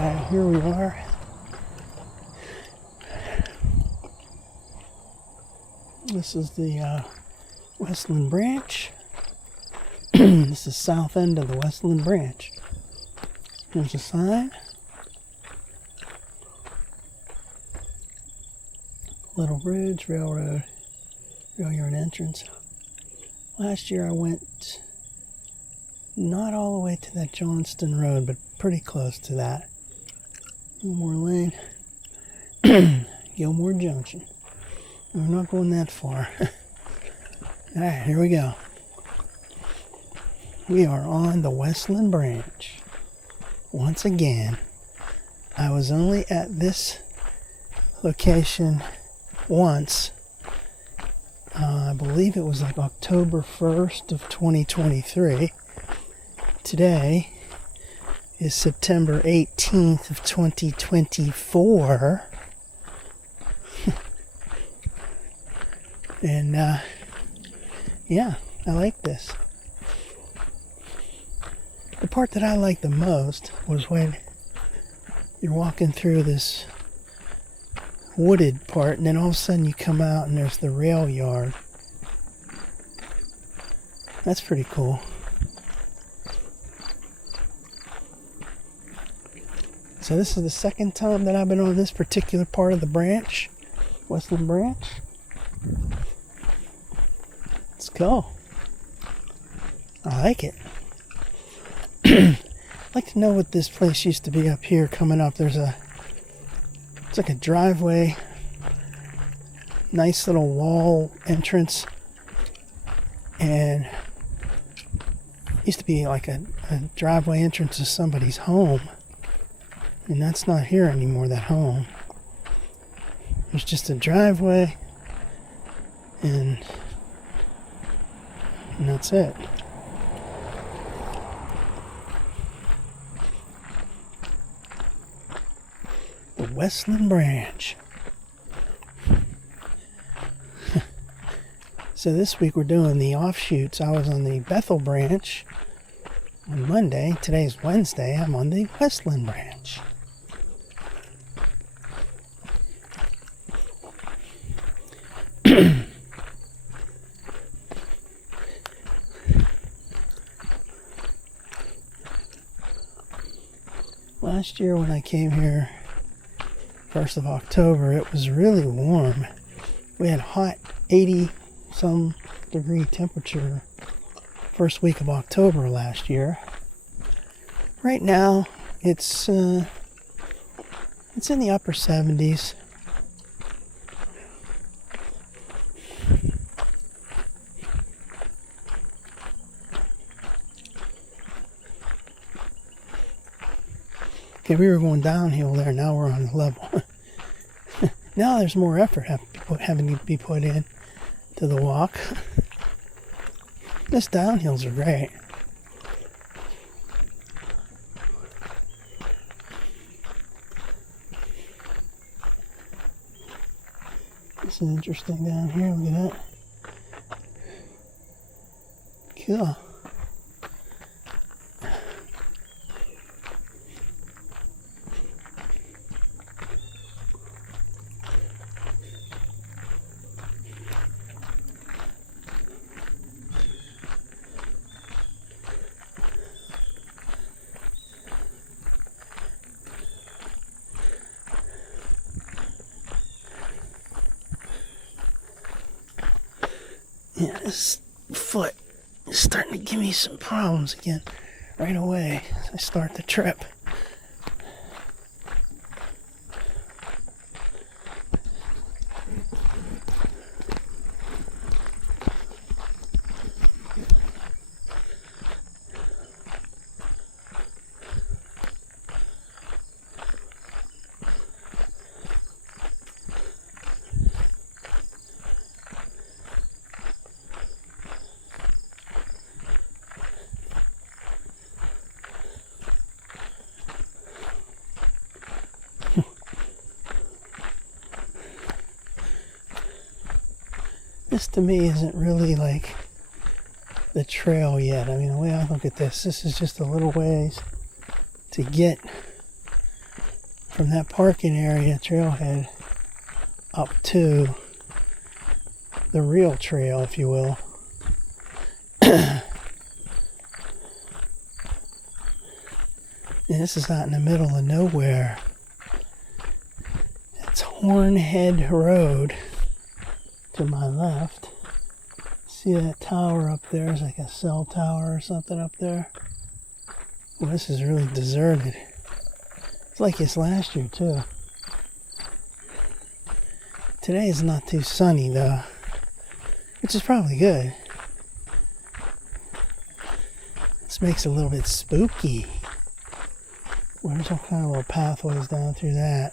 Alright, here we are. This is the Westland branch. This is south end of the Westland branch. Here's a sign. Little Bridge, railroad, rail yard entrance. Last year I went not all the way to that Johnston Road, but pretty close to that. Gilmore Lane, Gilmore Junction. We're not going that far. Alright, here we go. We are on the Westland branch. Once again, I was only at this location once. I believe it was like October 1st of 2023. Today is September 18th of 2024. And yeah, I like this. The part that I liked the most was when you're walking through this wooded part, and then all of a sudden you come out and there's the rail yard. That's pretty cool. So this is the second time that I've been on this particular part of the branch, Westland branch. Let's go. I like it. I'd like to know what this place used to be up here coming up. It's like a driveway, nice little wall entrance, and it used to be like a driveway entrance to somebody's home, and that's not here anymore, that home. There's just a driveway, and that's it. The Westland branch. So this week we're doing the offshoots. I was on the Bethel branch on Monday. Today's Wednesday. I'm on the Westland branch. Last year when I came here 1st of October, it was really warm. We had hot 80 some degree temperature first week of October last year. Right now it's in the upper 70s. Okay, we were going downhill there. Now we're on the level. Now there's more effort having to be put in to the walk. This downhills are great. This is interesting down here. Look at that. Cool. Yeah, this foot is starting to give me some problems again right away as I start the trip. This to me isn't really like the trail yet. I mean, the way I look at this is just a little ways to get from that parking area, trailhead, up to the real trail, if you will. And this is out in the middle of nowhere. It's Hornhead Road to my left. See that tower up there? It's like a cell tower or something up there. Well, this is really deserted. It's like it's last year too. Today is not too sunny though, which is probably good. This makes it a little bit spooky. There's all kind of little pathways down through that.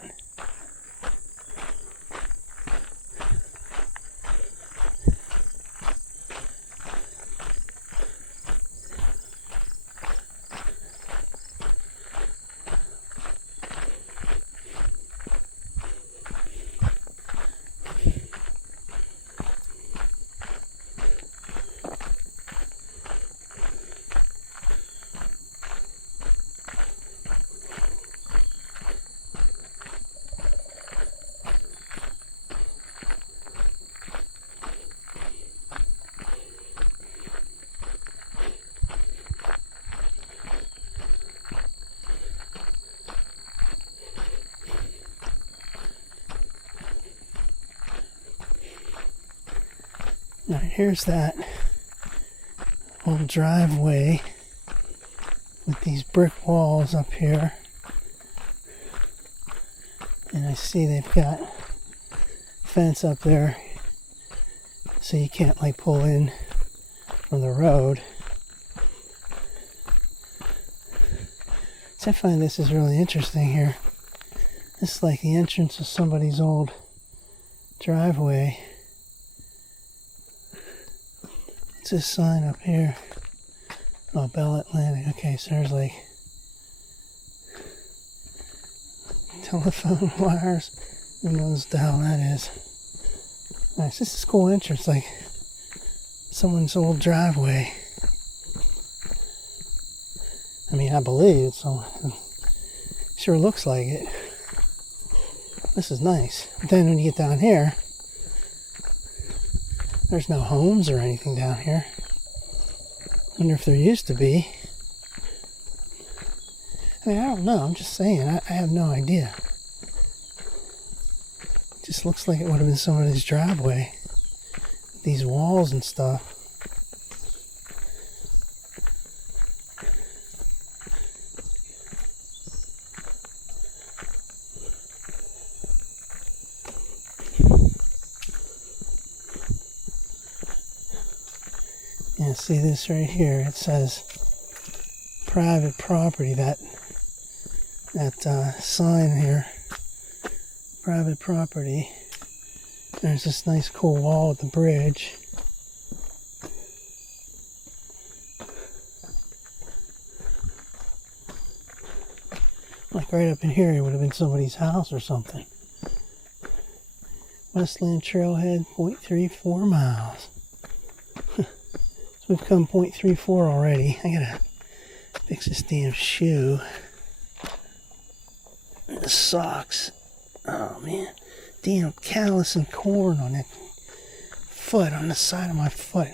Now here's that old driveway with these brick walls up here. And I see they've got fence up there so you can't like pull in from the road. So I find this is really interesting here. This is like the entrance of somebody's old driveway. What's this sign up here? Oh, Bell Atlantic. Okay, so there's like telephone wires. Who knows the hell that is? Nice. This is a cool entrance, like someone's old driveway. I mean, I believe it, so it sure looks like it. This is nice. But then when you get down here, there's no homes or anything down here. Wonder if there used to be. I mean, I don't know. I'm just saying. I have no idea. It just looks like it would have been somebody's driveway. These walls and stuff. Yeah, see this right here? It says private property. That sign here, private property. There's this nice cool wall at the bridge. Like right up in here, it would have been somebody's house or something. Westland Trailhead, 0.34 miles. We've come 0.34 already. I gotta fix this damn shoe. And the socks. Oh man. Damn callus and corn on that foot, on the side of my foot.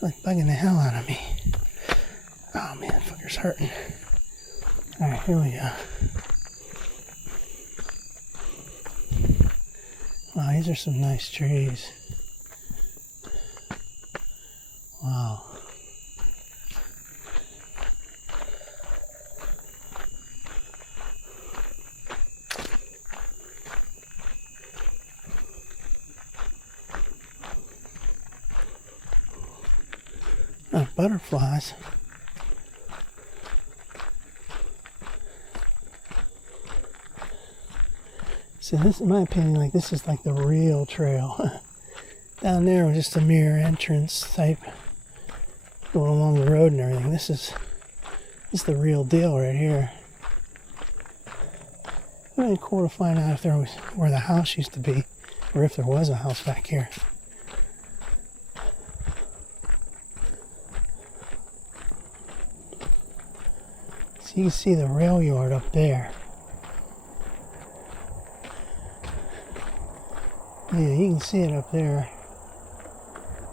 Like bugging the hell out of me. Oh man, that fucker's hurting. Alright, here we go. Wow, these are some nice trees. Wow. Oh, butterflies. So this, in my opinion, like this is like the real trail. Down there was just a mere entrance type going along the road and everything. This is the real deal right here. It would be cool to find out if there was where the house used to be, or if there was a house back here. So you can see the rail yard up there. Yeah, you can see it up there.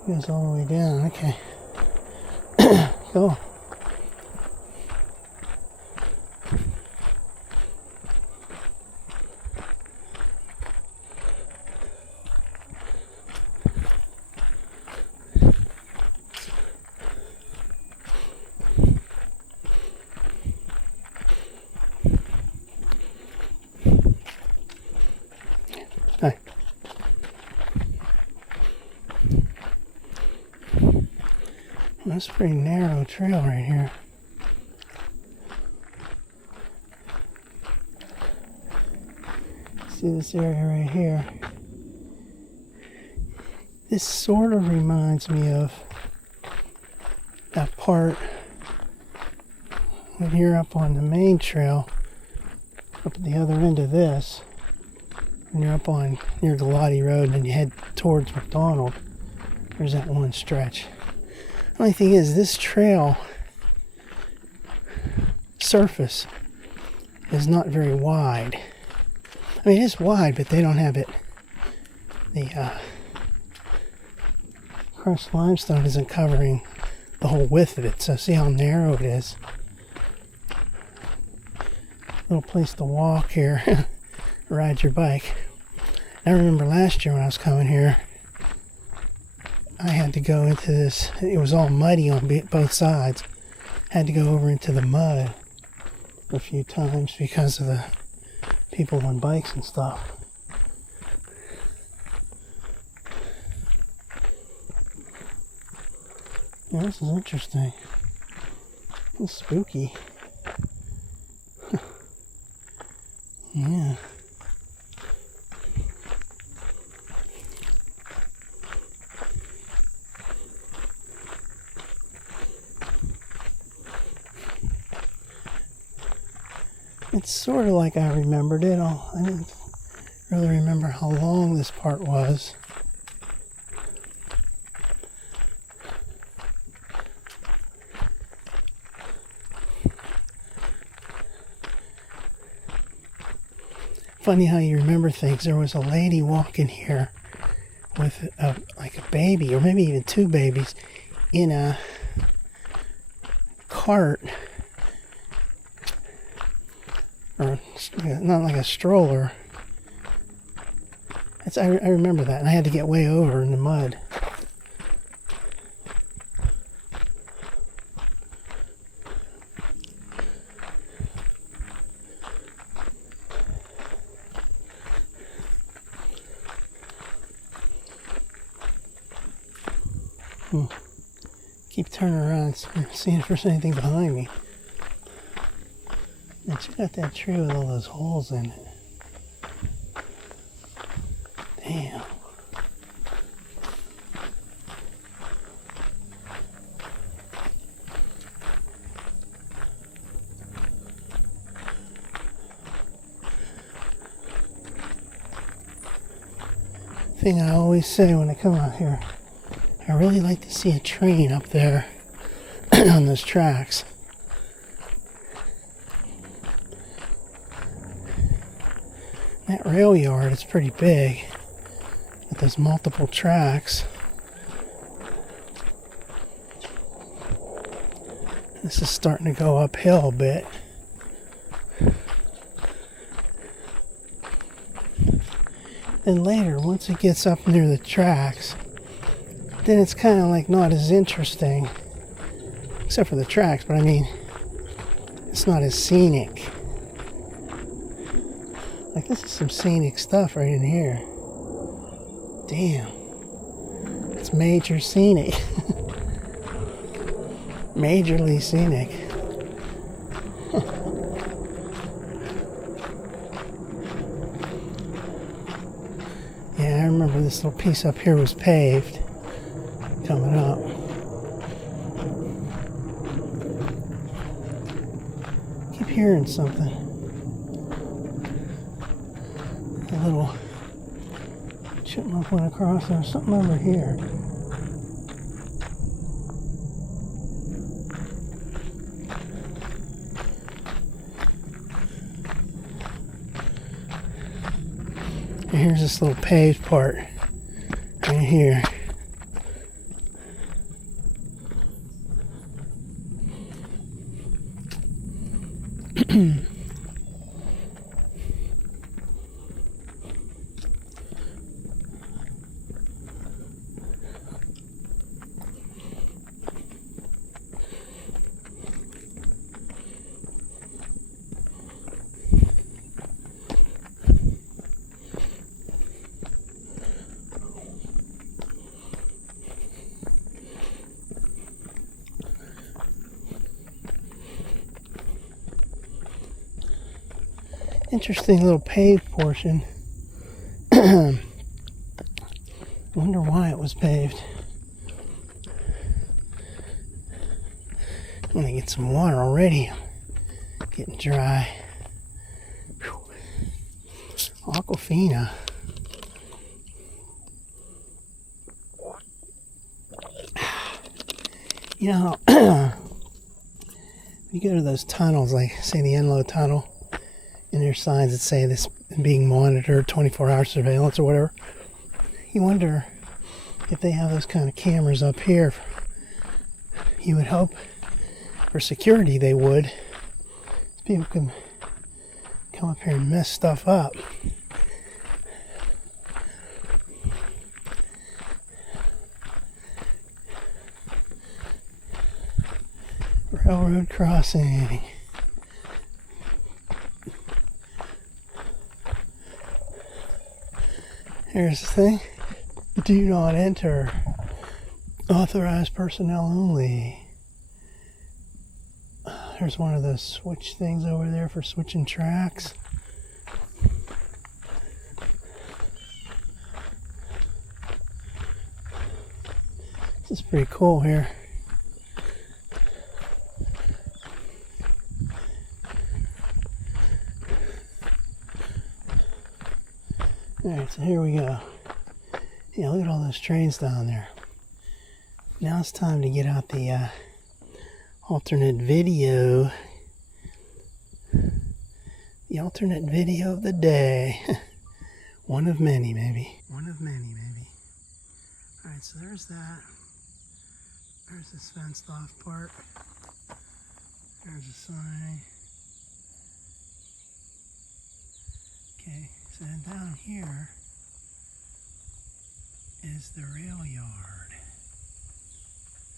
It goes all the way down. Okay. Cool. Hi. That's a pretty narrow trail right here. See this area right here? This sort of reminds me of that part when you're up on the main trail, up at the other end of this, and you're up on near Galati Road and then you head towards McDonald. There's that one stretch. The only thing is, this trail surface is not very wide. I mean, it is wide, but they don't have it. The crushed limestone isn't covering the whole width of it. So see how narrow it is. Little place to walk here, ride your bike. I remember last year when I was coming here, I had to go into this, it was all muddy on both sides. Had to go over into the mud a few times because of the people on bikes and stuff. Yeah, this is interesting. It's spooky. Yeah. It's sort of like I remembered it. I didn't really remember how long this part was. Funny how you remember things. There was a lady walking here with like a baby, or maybe even two babies, in a cart. Or not like a stroller. I remember that, and I had to get way over in the mud. Keep turning around, seeing if there's anything behind me. And check out that tree with all those holes in it. Damn. Thing I always say when I come out here, I really like to see a train up there on those tracks. That rail yard is pretty big, with those multiple tracks. This is starting to go uphill a bit. Then later, once it gets up near the tracks, then it's kind of like not as interesting, except for the tracks, but I mean, it's not as scenic. Like, this is some scenic stuff right in here. Damn. It's major scenic. Majorly scenic. Yeah, I remember this little piece up here was paved. Coming up. Keep hearing something. A little chipmunk went across. There's something over here. Here's this little paved part right here. Interesting little paved portion. I wonder why it was paved. I'm gonna get some water already. Getting dry. Whew. Aquafina. You know, you go to those tunnels, like say the Enloe Tunnel, and there's signs that say this being monitored, 24-hour surveillance or whatever. You wonder if they have those kind of cameras up here. You would hope for security they would. People can come up here and mess stuff up. Railroad crossing. Here's the thing. Do not enter. Authorized personnel only. There's one of those switch things over there for switching tracks. This is pretty cool here. Alright, so here we go. Yeah, look at all those trains down there. Now it's time to get out the alternate video. The alternate video of the day. One of many, maybe. One of many, maybe. Alright, so there's that. There's this fenced off part. There's a sign. Okay. And down here is the rail yard.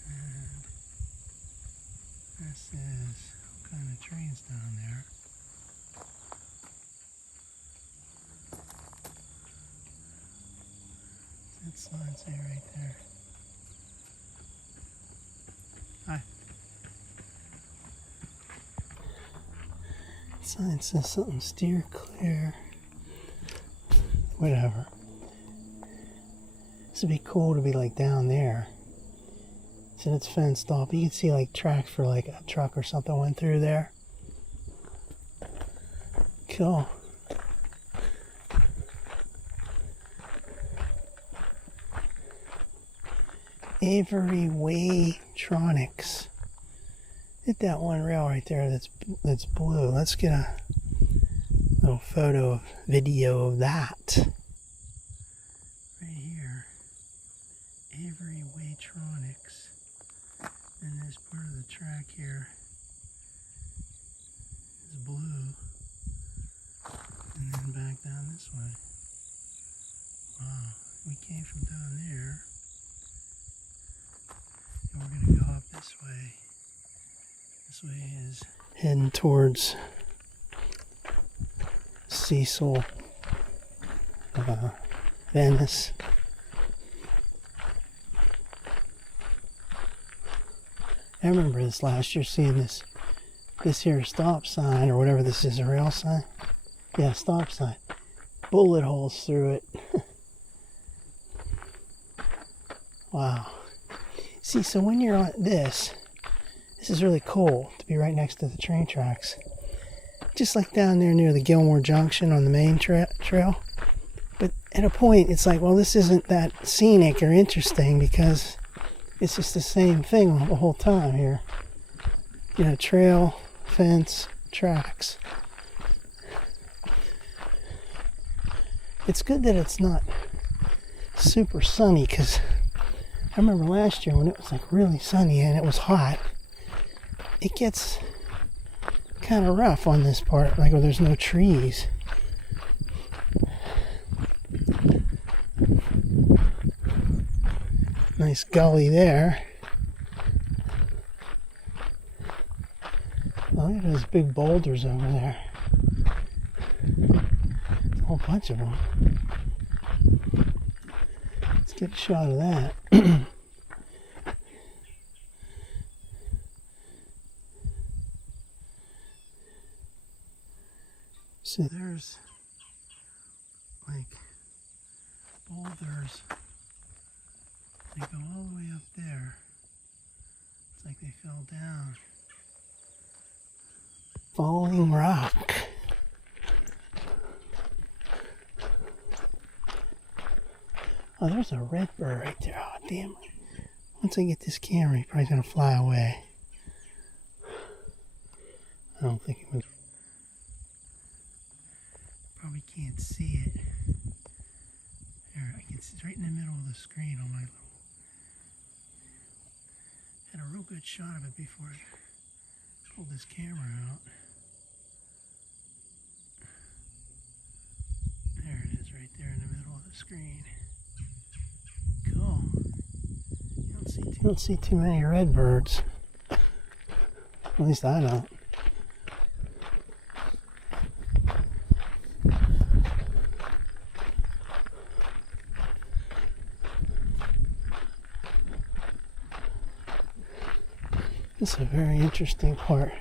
And this is all kind of trains down there. That sign say right there. Hi. Sign says something, steer clear. Whatever. This would be cool to be like down there. So it's fenced off. You can see like tracks for like a truck or something went through there. Cool. Avery Waytronics. Hit that one rail right there that's blue. Let's get a little photo, video of that. Right here. Avery Waytronics. And this part of the track here is blue. And then back down this way. Wow. We came from down there. And we're going to go up this way. This way is heading towards Cecil, Venice. I remember this last year, seeing this here stop sign, or whatever this is, a rail sign. Yeah, stop sign. Bullet holes through it. Wow. See, so when you're on this is really cool to be right next to the train tracks. Just like down there near the Gilmore Junction on the main trail. But at a point, it's like, well, this isn't that scenic or interesting because it's just the same thing the whole time here. You know, trail, fence, tracks. It's good that it's not super sunny, because I remember last year when it was like really sunny and it was hot, it gets kind of rough on this part, like where there's no trees. Nice gully there. Oh, look at those big boulders over there. A whole bunch of them. Let's get a shot of that. So there's like boulders. They go all the way up there. It's like they fell down. Falling rock. Oh, there's a red bird right there. Oh, damn it. Once I get this camera, he's probably going to fly away. I don't think it would. Probably can't see it. There, I can see it's right in the middle of the screen on my little. Had a real good shot of it before I pulled this camera out. There it is, right there in the middle of the screen. Cool. You don't see too many redbirds. At least I don't. This is a very interesting part.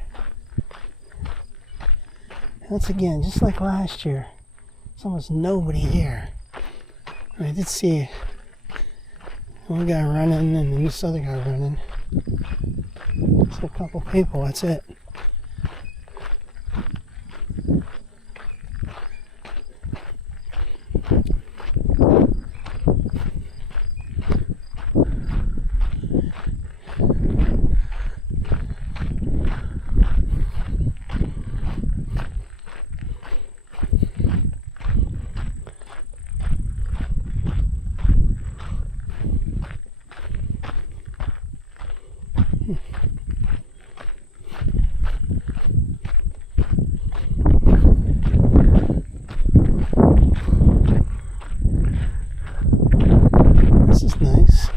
Once again, just like last year, there's almost nobody here. I did see one guy running and then this other guy running. Just a couple people, that's it. This is nice.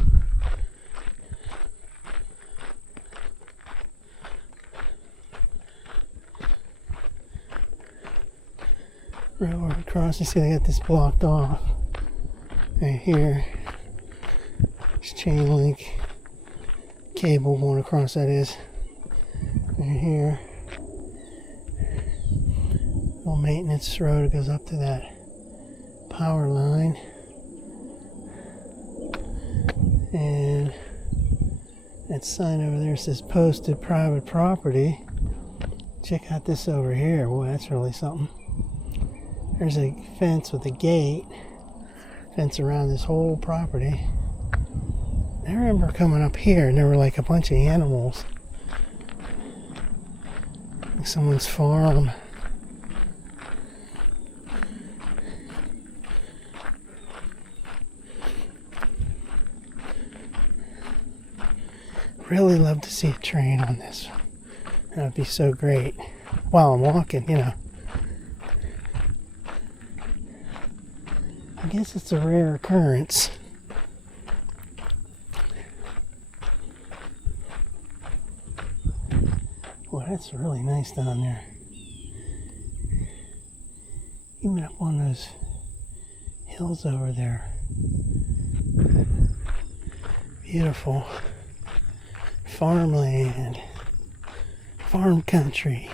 Railroad across, you see they got this blocked off. Right here. There's chain link cable going across, that is. Right here. Little maintenance road goes up to that power line. And that sign over there says posted private property. Check out this over here. Boy, that's really something. There's a fence with a gate. Fence around this whole property. I remember coming up here and there were like a bunch of animals. Like someone's farm. Really love to see a train on this. That would be so great. While I'm walking, you know. I guess it's a rare occurrence. Boy, that's really nice down there. Even up on those hills over there. Beautiful. Farmland, farm country.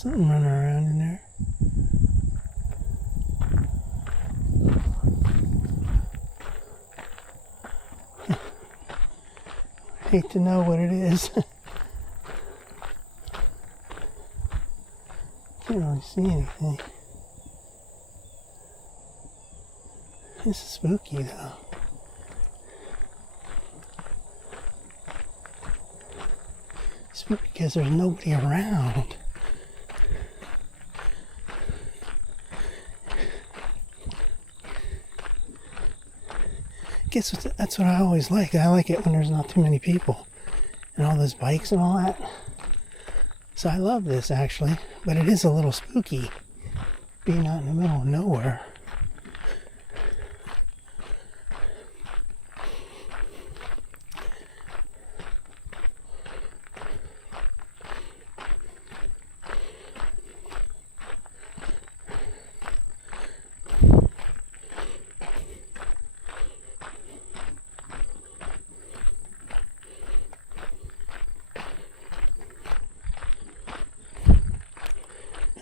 Something running around in there. Hate to know what it is. Can't really see anything. This is spooky though. Spooky because there's nobody around. Guess that's what I always like. I like it when there's not too many people and all those bikes and all that. So I love this actually, but it is a little spooky being out in the middle of nowhere.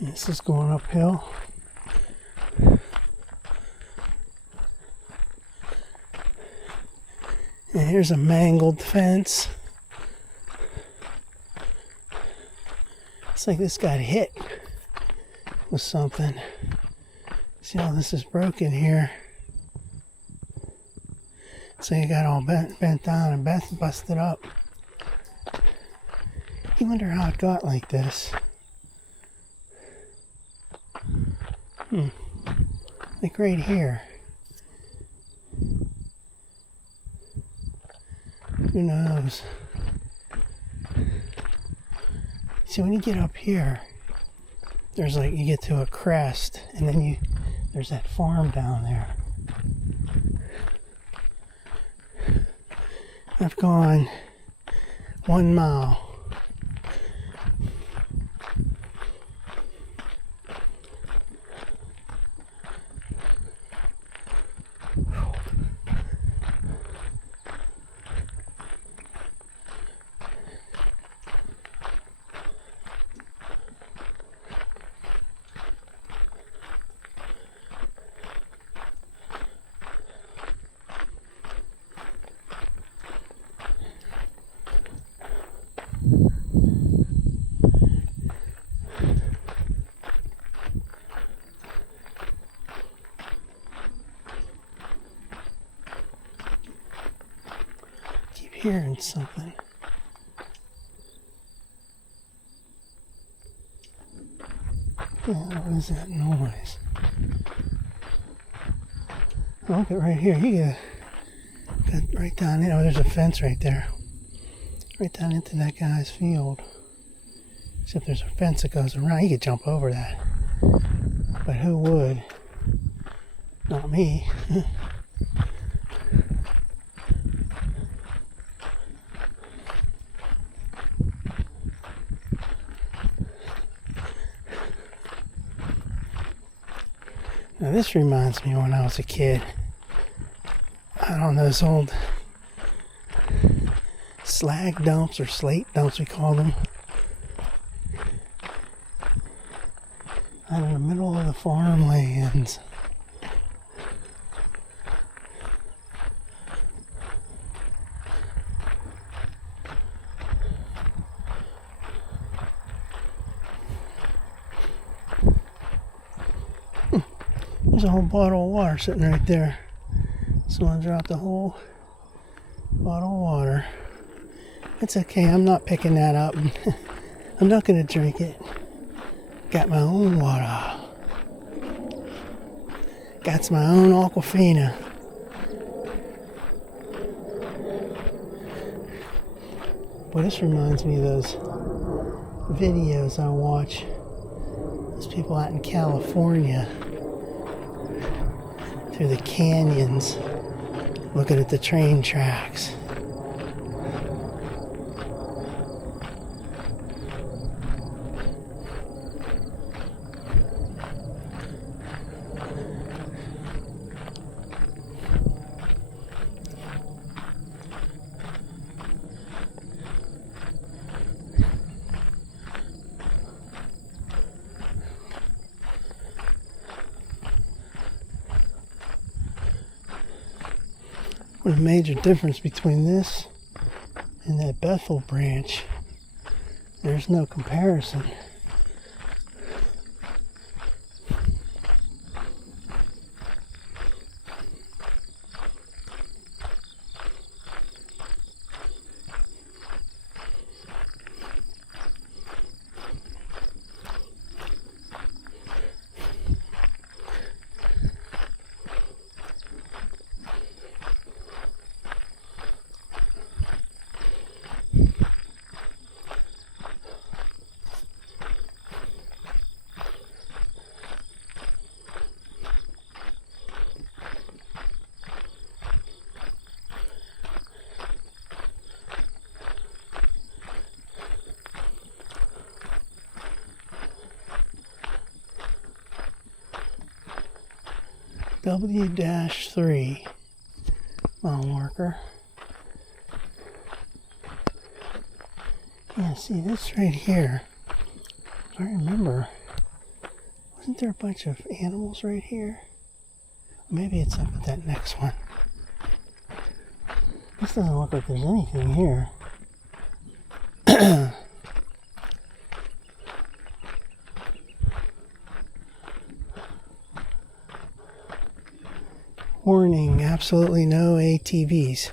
This is going uphill. And here's a mangled fence. It's like this got hit with something. See how this is broken here. So you got all bent down and busted up. You wonder how it got like this. Like right here. Who knows? See, when you get up here, there's like, you get to a crest, and then there's that farm down there. I've gone 1 mile. Hearing something. Yeah, what is that noise? Oh, look at right here. You get right down in. Oh, there's a fence right there. Right down into that guy's field. Except there's a fence that goes around. You could jump over that. But who would? Not me. Now this reminds me of when I was a kid. I don't know, those old slag dumps or slate dumps we call them. Out in the middle of the farmlands. There's a whole bottle of water sitting right there. Someone dropped a whole bottle of water. It's okay, I'm not picking that up. I'm not going to drink it. Got my own water. Got my own Aquafina. Boy, this reminds me of those videos I watch. Those people out in California. Through the canyons, looking at the train tracks. What a major difference between this and that Bethel branch. There's no comparison. W-3 mile marker. Yeah, see this right here. If I remember, wasn't there a bunch of animals right here? Maybe it's up at that next one. This doesn't look like there's anything here. Warning, absolutely no ATVs.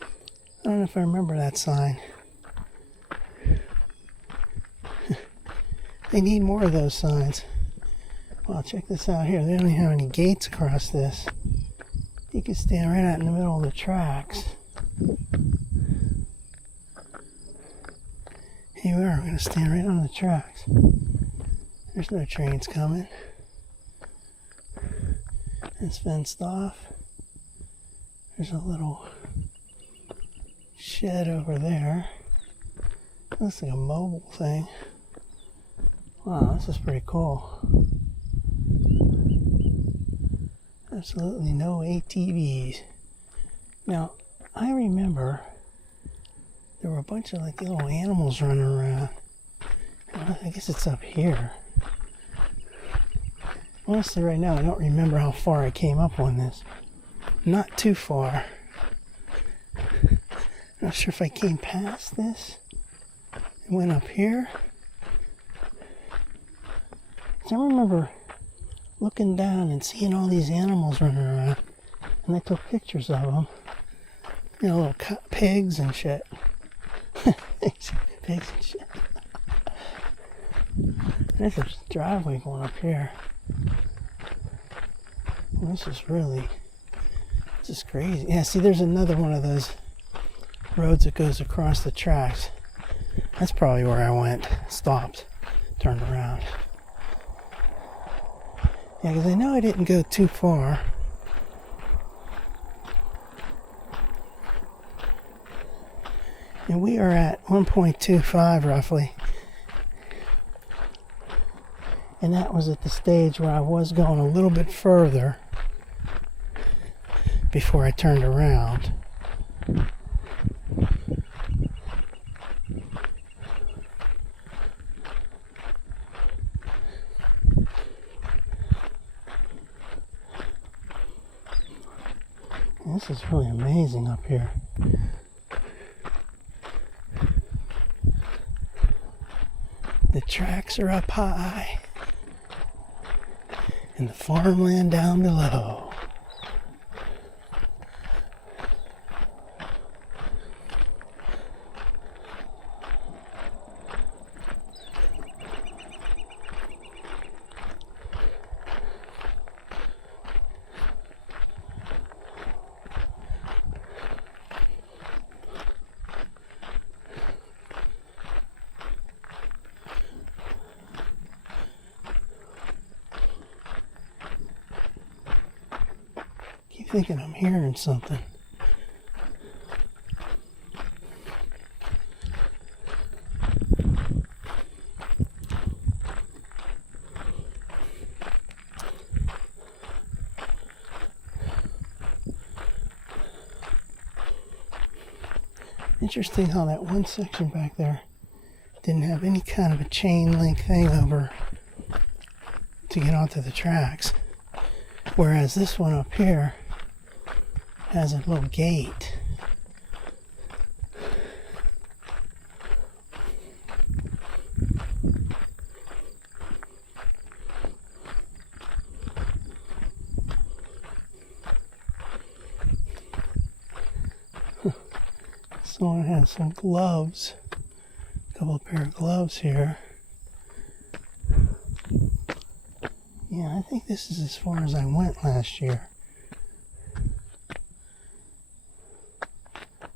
I don't know if I remember that sign. They need more of those signs. Well, check this out here. They don't even have any gates across this. You can stand right out in the middle of the tracks. Here we are. We're going to stand right on the tracks. There's no trains coming. It's fenced off. There's a little shed over there. Looks like a mobile thing. Wow, this is pretty cool. Absolutely no ATVs. Now, I remember there were a bunch of like little animals running around. I guess it's up here. Honestly, right now, I don't remember how far I came up on this. Not too far. Not sure if I came past this and went up here. I remember looking down and seeing all these animals running around, and I took pictures of them. You know, little pigs and shit. Pigs and shit. There's a driveway going up here. This is crazy. Yeah, see, there's another one of those roads that goes across the tracks. That's probably where I went. Stopped. Turned around. Yeah, because I know I didn't go too far. And we are at 1.25 roughly. And that was at the stage where I was going a little bit further before I turned around. This is really amazing up here. The tracks are up high, and the farmland down below. Thinking I'm hearing something. Interesting how that one section back there didn't have any kind of a chain link thing over to get onto the tracks. Whereas this one up here has a little gate. Someone has some gloves, a couple of pair of gloves here. Yeah, I think this is as far as I went last year.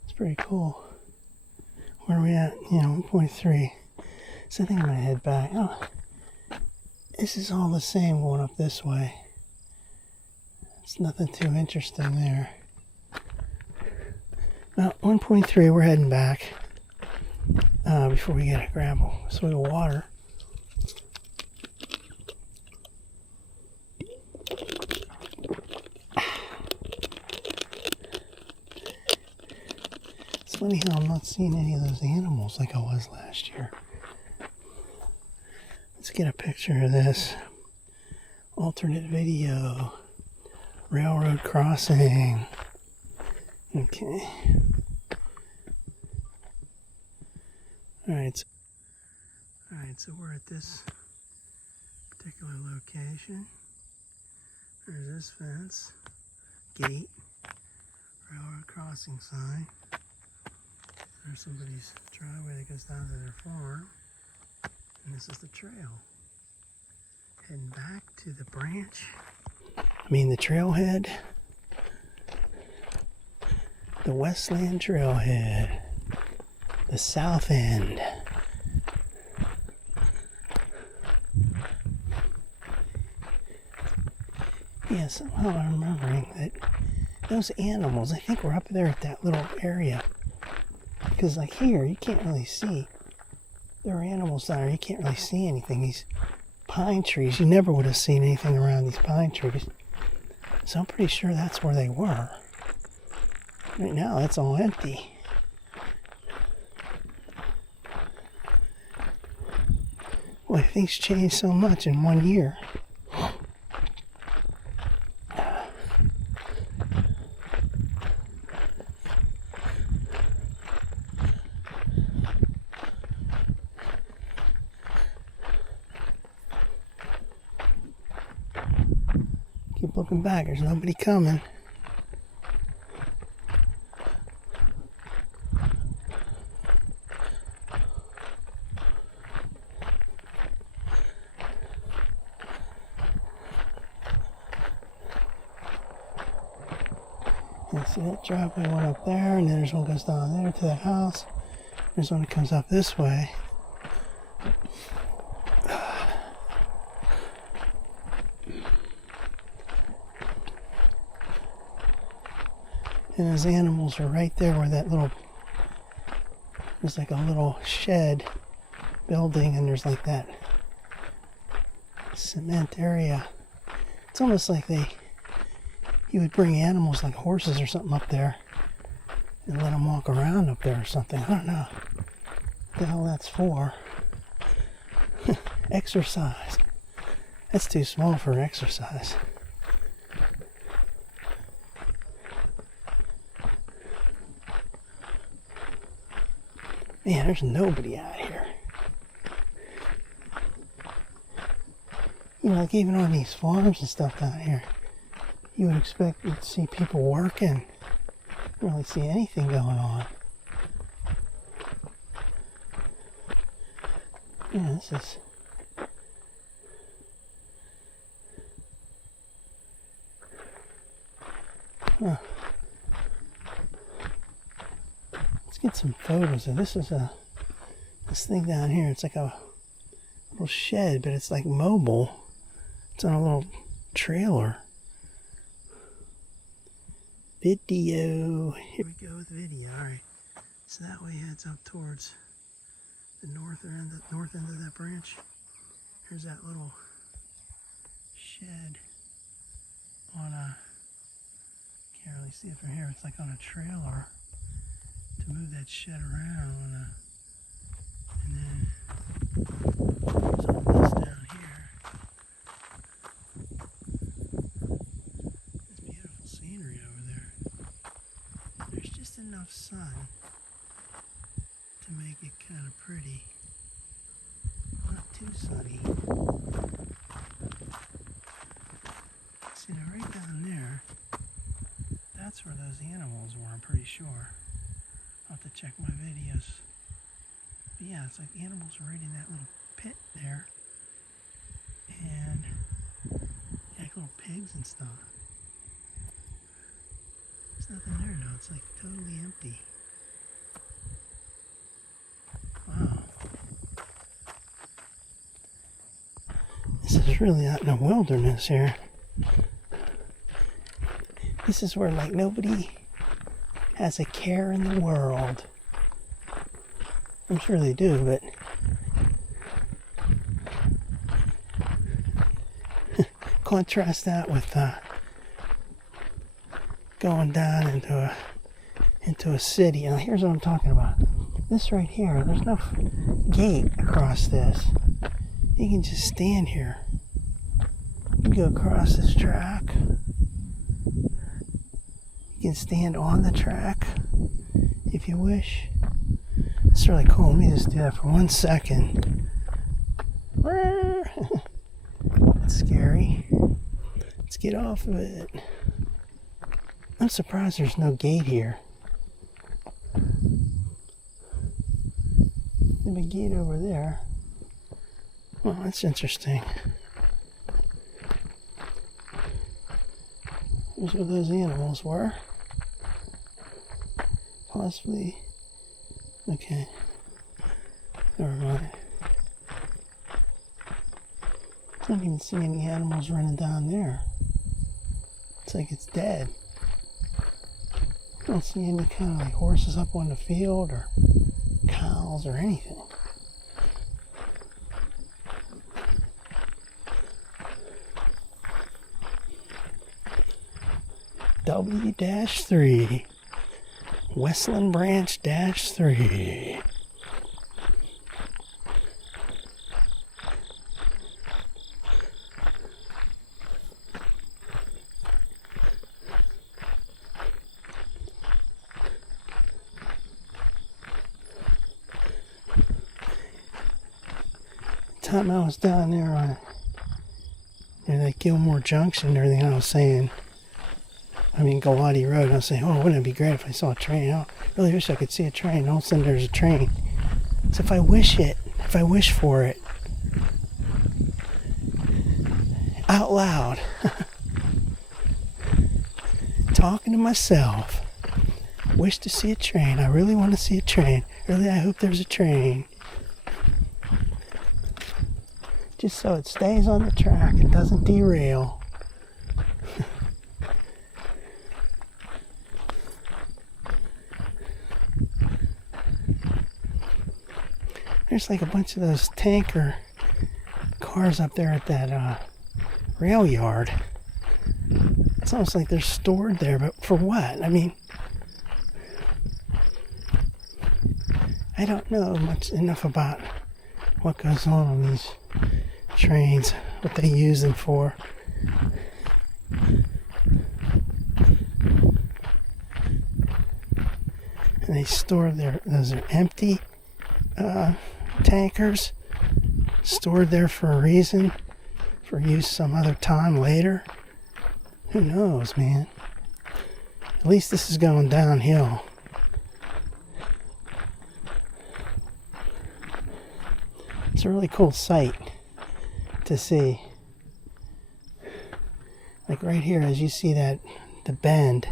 It's pretty cool. Where are we at? Yeah, 1.3. So I think I'm gonna head back. Oh, this is all the same going up this way. It's nothing too interesting there. Well, 1.3, we're heading back before we get a grab a swig of water. It's funny how I'm not seeing any of those animals like I was last year. Let's get a picture of this. Alternate video. Railroad crossing. Okay. Alright, so we're at this particular location. There's this fence, gate, railroad crossing sign. There's somebody's driveway that goes down to their farm. And this is the trail. Heading back to the branch. The trailhead. The Westland trailhead. The south end. Yeah, somehow I'm remembering that those animals, I think, were up there at that little area. Because like here, you can't really see. There are animals down there, you can't really see anything. These pine trees, you never would have seen anything around these pine trees. So I'm pretty sure that's where they were. Right now, it's all empty. Boy, things changed so much in 1 year. Keep looking back, there's nobody coming. See that driveway went up there, and then there's one goes down there to the house. There's one that comes up this way. And those animals are right there where that little, there's like a little shed building, and there's like that cement area. It's almost like you would bring animals like horses or something up there and let them walk around up there or something. I don't know what the hell that's for. Exercise. That's too small for exercise. Man, there's nobody out here. Like even on these farms and stuff down here, you would expect to see people working. You don't really see anything going on. Yeah, this is... Huh. Let's get some photos of this. This thing down here. It's like a little shed, but it's like mobile. It's on a little trailer. Video. Here we go with video. Alright. So that way heads up towards the north end of that branch. Here's that little shed on a, can't really see it from here, it's like on a trailer to move that shed around. And then there's all this down here. This beautiful scenery over there. to make it kind of pretty. Not too sunny. See, now right down there, that's where those animals were, I'm pretty sure. I'll have to check my videos. But yeah, it's like the animals were right in that little pit there. And like little pigs and stuff. There's nothing there now, it's like totally empty. Wow. This is really out in the wilderness here. This is where like nobody has a care in the world. I'm sure they do, but contrast that with going down into a city. Now here's what I'm talking about. This right here, there's no gate across this. You can just stand here. You go across this track. You can stand on the track if you wish. It's really cool. Let me just do that for 1 second. That's scary. Let's get off of it. I'm surprised there's no gate here. There's a gate over there. Well, that's interesting. Here's where those animals were. Possibly. Okay. Never mind. I don't even see any animals running down there. It's like it's dead. I don't see any kind of like horses up on the field or cows or anything. W-3. Westland Branch -3. Time I was down there on that Gilmore Junction and everything, I was saying, Galati Road, I was saying, oh, wouldn't it be great if I saw a train? I really wish I could see a train. All of a sudden there's a train. So if I wish for it, out loud, talking to myself, wish to see a train. I really want to see a train. Really, I hope there's a train. Just so it stays on the track and doesn't derail. There's like a bunch of those tanker cars up there at that rail yard. It's almost like they're stored there, but for what? I don't know enough about what goes on these trains, what they use them for. And they store those are empty tankers, stored there for a reason, for use some other time later. Who knows, man? At least this is going downhill. It's a really cool sight to see. Like right here, as you see the bend.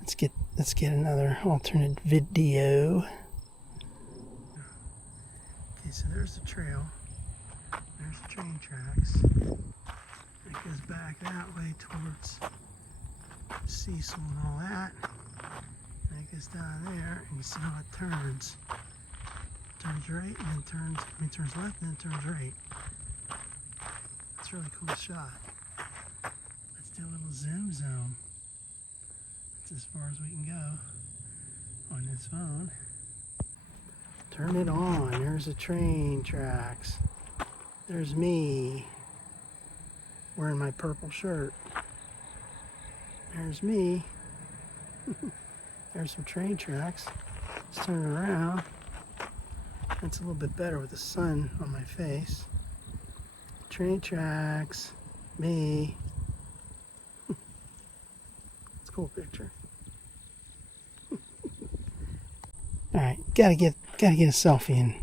Let's get another alternate video. Okay, so there's the trail. There's the train tracks. It goes back that way towards Cecil and all that. And it goes down there, and you see how it turns. Turns right, and then turns left, and then turns right. It's a really cool shot. Let's do a little zoom. That's as far as we can go on this phone. Turn it on. There's the train tracks. There's me wearing my purple shirt. There's me. There's some train tracks. Let's turn around. That's a little bit better with the sun on my face. Train tracks. Me. It's a cool picture. Alright, gotta get a selfie in.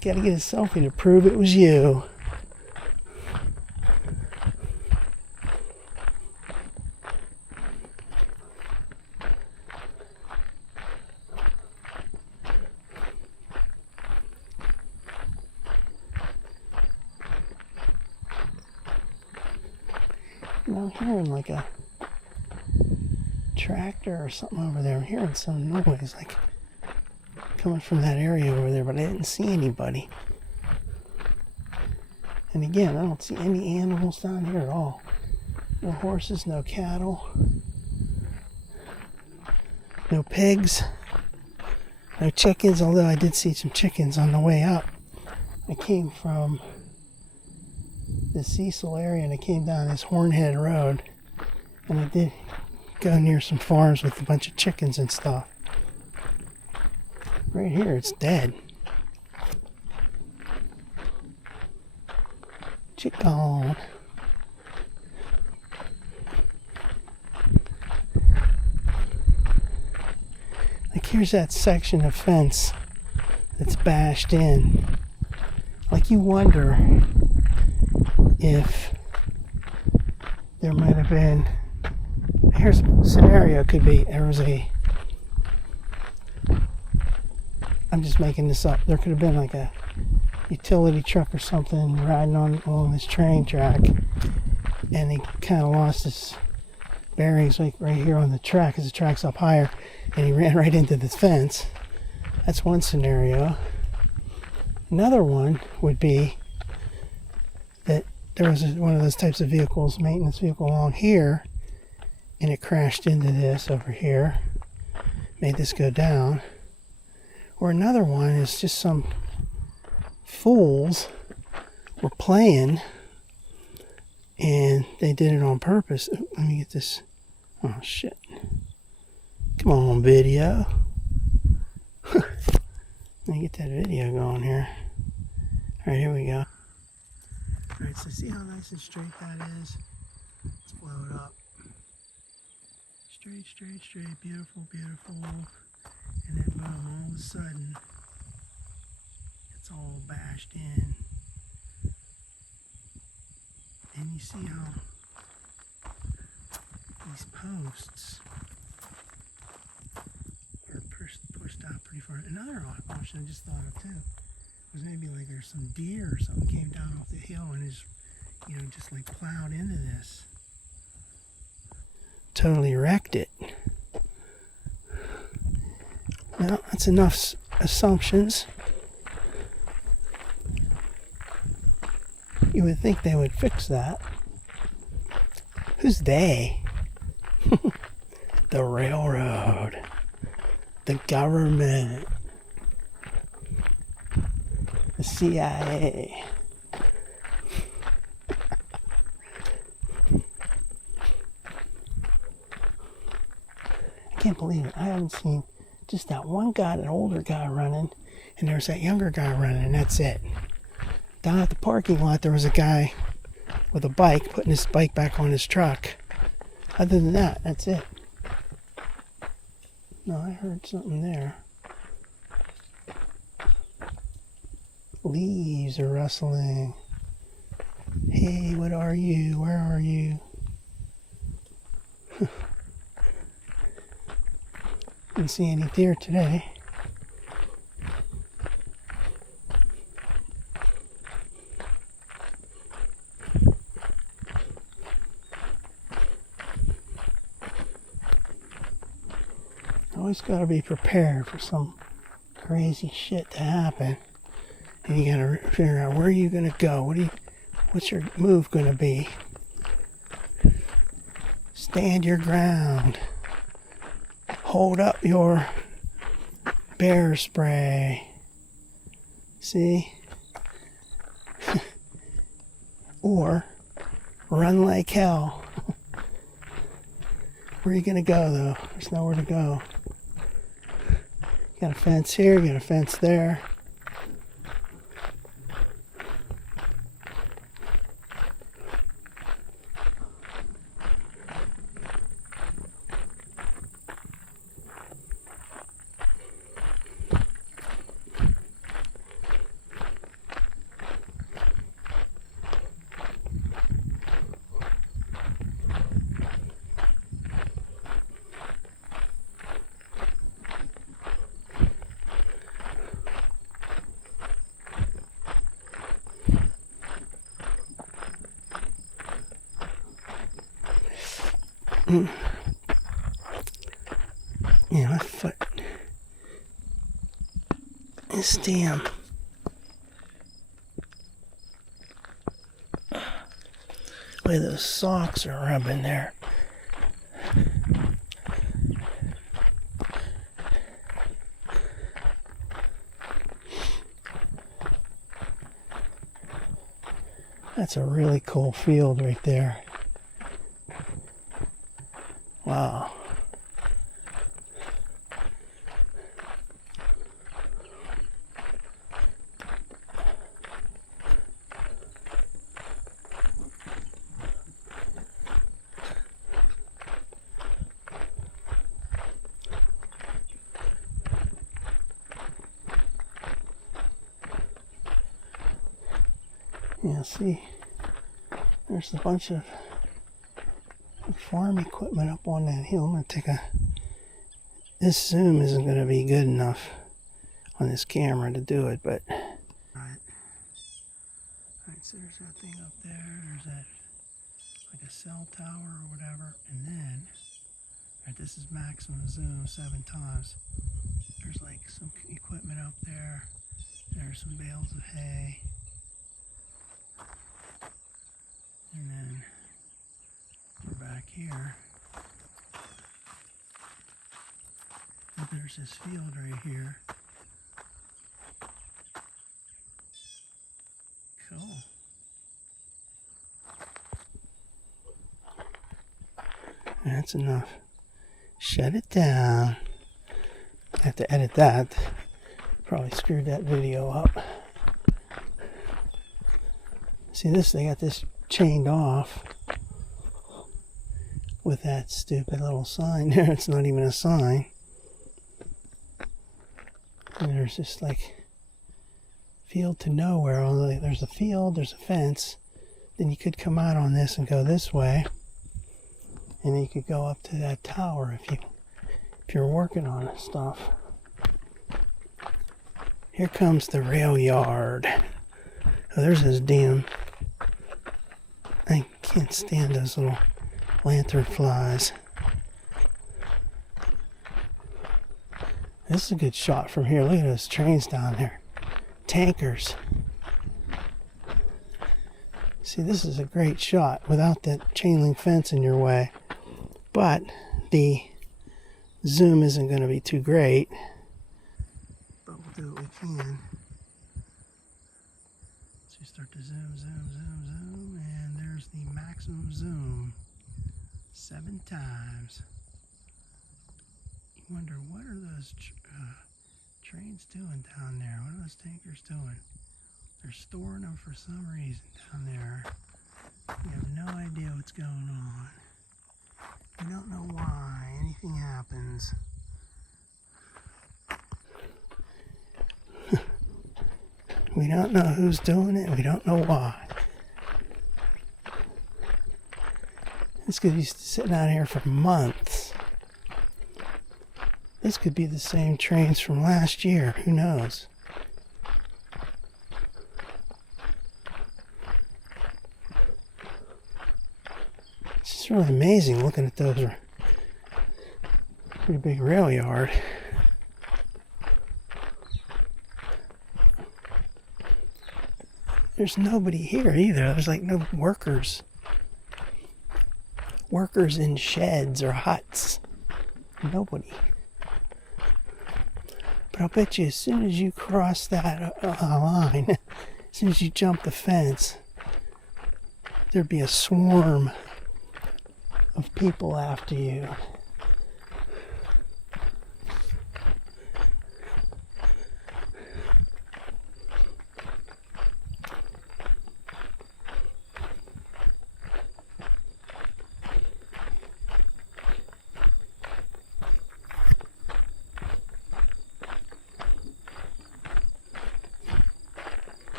Gotta get a selfie to prove it was you. I'm hearing like a tractor or something over there. I'm hearing some noise like coming from that area over there, but I didn't see anybody. And again, I don't see any animals down here at all. No horses, no cattle, no pigs, no chickens, although I did see some chickens on the way up. I came from the Cecil area and I came down this Hornhead Road, and I did go near some farms with a bunch of chickens and stuff. Right here, it's dead. Chicken. Like here's that section of fence that's bashed in. Like you wonder if there might have been, here's a scenario, could be there was a, I'm just making this up, there could have been like a utility truck or something riding along this train track, and he kind of lost his bearings like right here on the track because the track's up higher, and he ran right into the fence. That's one scenario. Another one would be that there was one of those types of vehicles, maintenance vehicle along here, and it crashed into this over here, made this go down. Or another one is just some fools were playing and they did it on purpose. Let me get this. Oh shit. Come on, video. Let me get that video going here. Alright, here we go. Alright, so see how nice and straight that is? Let's blow it up. Straight, straight, straight, beautiful, beautiful. And then boom, all of a sudden, it's all bashed in. And you see how these posts are pushed out pretty far. Another option I just thought of too was maybe like there's some deer or something came down off the hill and is, you know, just like plowed into this. Totally wrecked it. Well, that's enough assumptions. You would think they would fix that. Who's they? The railroad. The government. The CIA. I can't believe it. I haven't seen just that one guy, that older guy running, and there's that younger guy running, and that's it. Down at the parking lot, there was a guy with a bike, putting his bike back on his truck. Other than that, that's it. No, I heard something there. Leaves are rustling. Hey, what are you? Where are you? Didn't see any deer today. Always got to be prepared for some crazy shit to happen, and you got to figure out where you're gonna go. What's your move gonna be? Stand your ground. Hold up your bear spray. See? Or run like hell. Where are you gonna go though? There's nowhere to go. Got a fence here, got a fence there. Yeah, my foot is damn. Way those socks are rubbing there. That's a really cool field right there. Wow. Yeah, see, there's a bunch of farm equipment up on that hill. I'm going to take a... This zoom isn't going to be good enough on this camera to do it, but... Alright, so there's that thing up there. There's that, like a cell tower or whatever. And then, alright, this is maximum zoom 7 times. There's like some equipment up there. There's some bales of hay. And then we're back here. And there's this field right here. Cool. That's enough. Shut it down. I have to edit that. Probably screwed that video up. See this, they got this chained off with that stupid little sign there. It's not even a sign. And there's just like field to nowhere. Although there's a field, there's a fence. Then you could come out on this and go this way. And then you could go up to that tower if you're working on stuff. Here comes the rail yard. Oh, there's this damn... I can't stand those little lantern flies. This is a good shot from here. Look at those trains down there. Tankers. See, this is a great shot without that chain link fence in your way. But the zoom isn't going to be too great. But we'll do what we can. So you start to zoom, zoom, zoom, zoom, and there's the maximum zoom. 7 times. You wonder, what are those trains doing down there? What are those tankers doing? They're storing them for some reason down there. We have no idea what's going on. We don't know why anything happens. We don't know who's doing it. We don't know why. This could be sitting out here for months. This could be the same trains from last year. Who knows? It's just really amazing looking at those. Pretty big rail yard. There's nobody here either. There's like no workers. Workers in sheds or huts. Nobody. But I'll bet you as soon as you cross that line, as soon as you jump the fence, there'd be a swarm of people after you.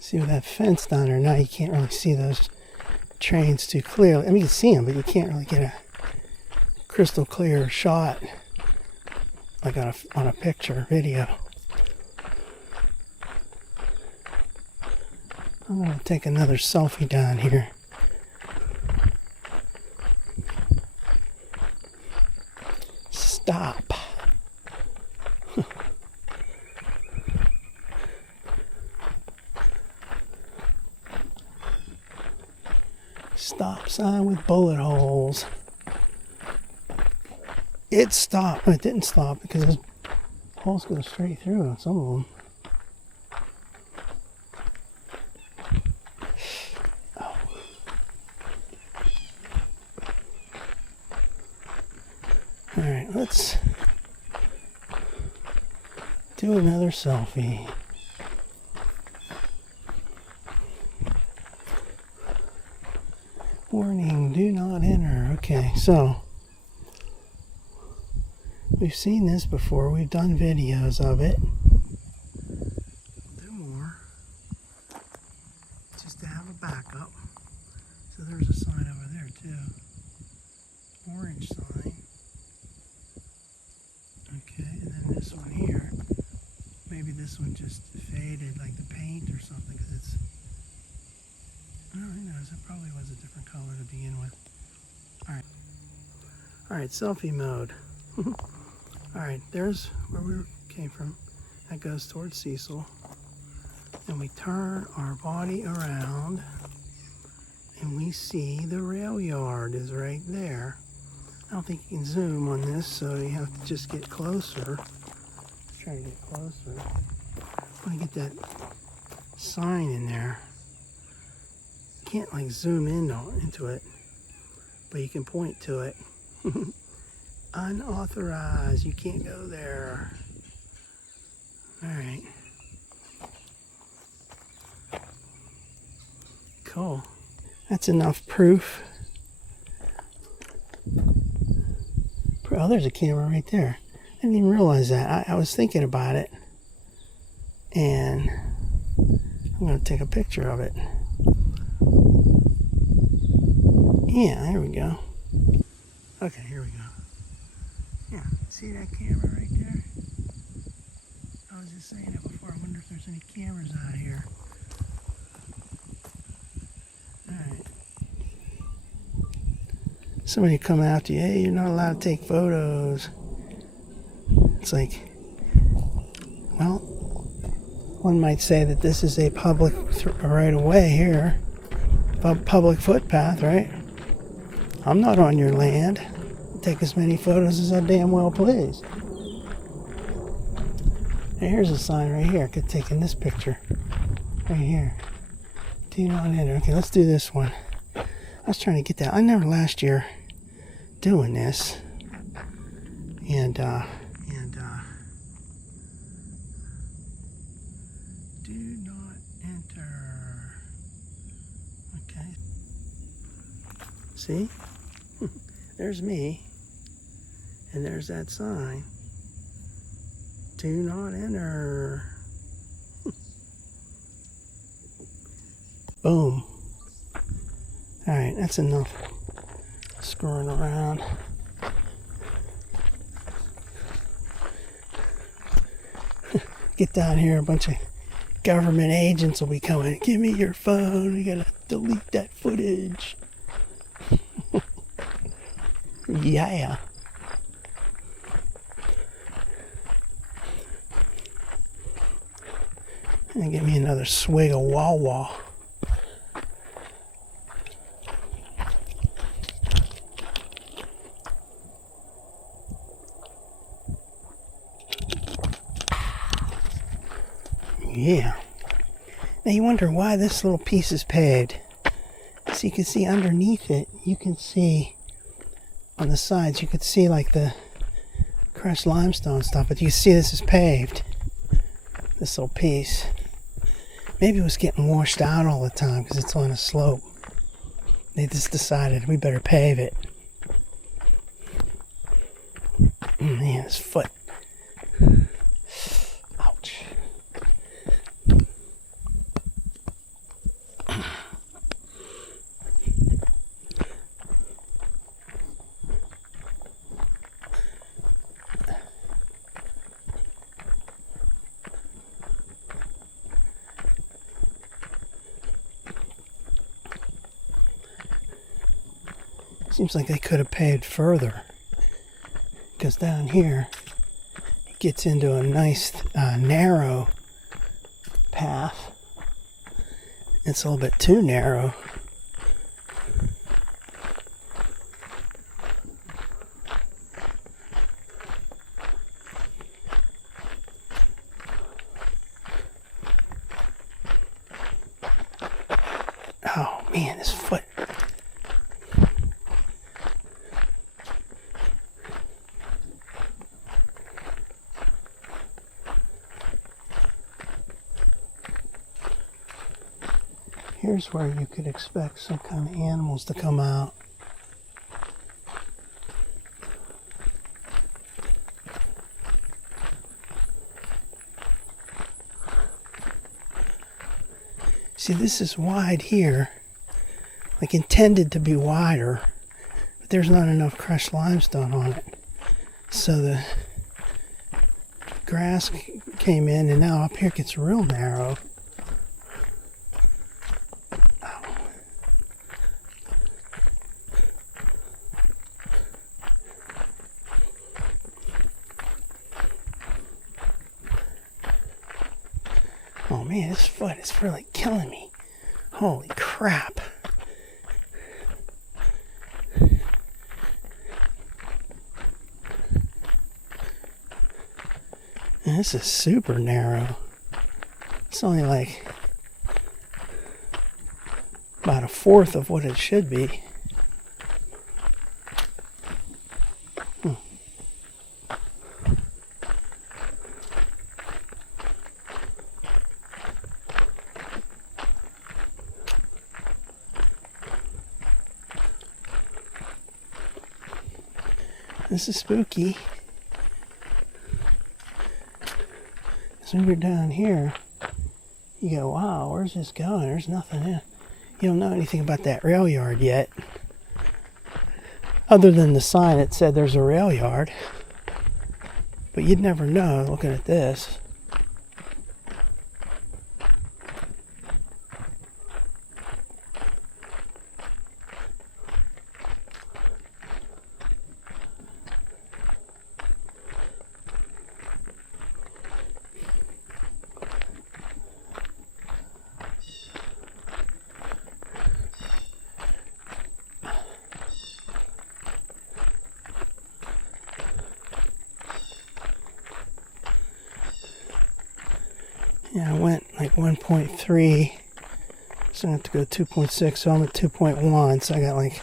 See, with that fence down there now, you can't really see those trains too clearly. I mean, you can see them, but you can't really get a crystal clear shot like on a picture, video. I'm going to take another selfie down here. Stop. Stop sign with bullet holes. It stopped. It didn't stop because those holes go straight through on some of them. Oh. Alright, let's do another selfie. Warning, do not enter. Okay, so we've seen this before. We've done videos of it. Do more. Just to have a backup. So there's a sign over there too. Orange sign. Okay, and then this one here. Maybe this one just faded like the paint or something because it's... Oh, who knows? It probably was a different color to begin with. Alright. Alright, selfie mode. Alright, there's where we came from. That goes towards Cecil. And we turn our body around and we see the rail yard is right there. I don't think you can zoom on this, so you have to just get closer. Let's try to get closer. I want to get that sign in there. Can't like zoom in into it, but you can point to it. Unauthorized, you can't go there. Alright. Cool. That's enough proof. Oh, there's a camera right there. I didn't even realize that. I was thinking about it, and I'm going to take a picture of it. Yeah, there we go. Okay, here we go. Yeah, see that camera right there? I was just saying it before. I wonder if there's any cameras out here. Alright. Somebody come after you. Hey, you're not allowed to take photos. It's like, well, one might say that this is a public right of way here. Public footpath, right? I'm not on your land. I'll take as many photos as I damn well please. And here's a sign right here. I could take in this picture. Right here. Do not enter. Okay, let's do this one. I was trying to get that. I remember last year doing this. And do not enter. Okay. See? There's me, and there's that sign. Do not enter. Boom. Alright, that's enough screwing around. Get down here, a bunch of government agents will be coming. Give me your phone, we gotta delete that footage. Yeah. And give me another swig of Wawa. Yeah. Now you wonder why this little piece is paved. So you can see underneath it, you can see on the sides, you could see like the crushed limestone stuff, but you see this is paved. This little piece. Maybe it was getting washed out all the time because it's on a slope. They just decided we better pave it. Man, his foot. Ouch. Seems like they could have paved further, because down here it gets into a nice narrow path. It's a little bit too narrow. Oh man, this foot. Here's where you could expect some kind of animals to come out. See, this is wide here, like intended to be wider, but there's not enough crushed limestone on it. So the grass came in, and now up here it gets real narrow. Oh man, this foot is really killing me. Holy crap. And this is super narrow. It's only like about a fourth of what it should be. This is spooky. So when you're down here, you go, wow, where's this going? There's nothing in it. You don't know anything about that rail yard yet. Other than the sign that said there's a rail yard. But you'd never know looking at this. Yeah, I went like 1.3, so I have to go 2.6, so I'm at 2.1, so I got like